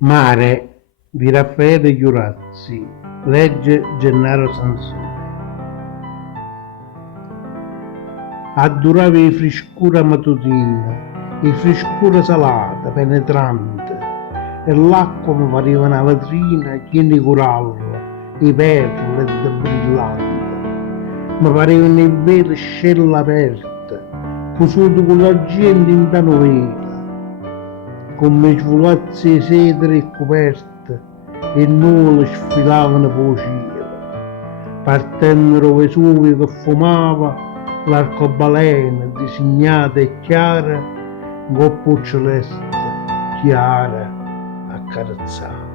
Mare di Raffaele Chiurazzi, legge Gennaro Sansone. Addurava di frescura mattutina, di frescura salata, penetrante, e l'acqua mi pareva una vetrina piena di corallo, di perle e brillante. Mi parevano i veli scelle aperte, cusute con la gente in piano vela, come svolazzi di sedere e coperte, e nuvole sfilavano per il cielo. Partennero Vesuvio che fumava, l'arcobaleno disegnata e chiara, un coppo celeste, chiara, accarezzata.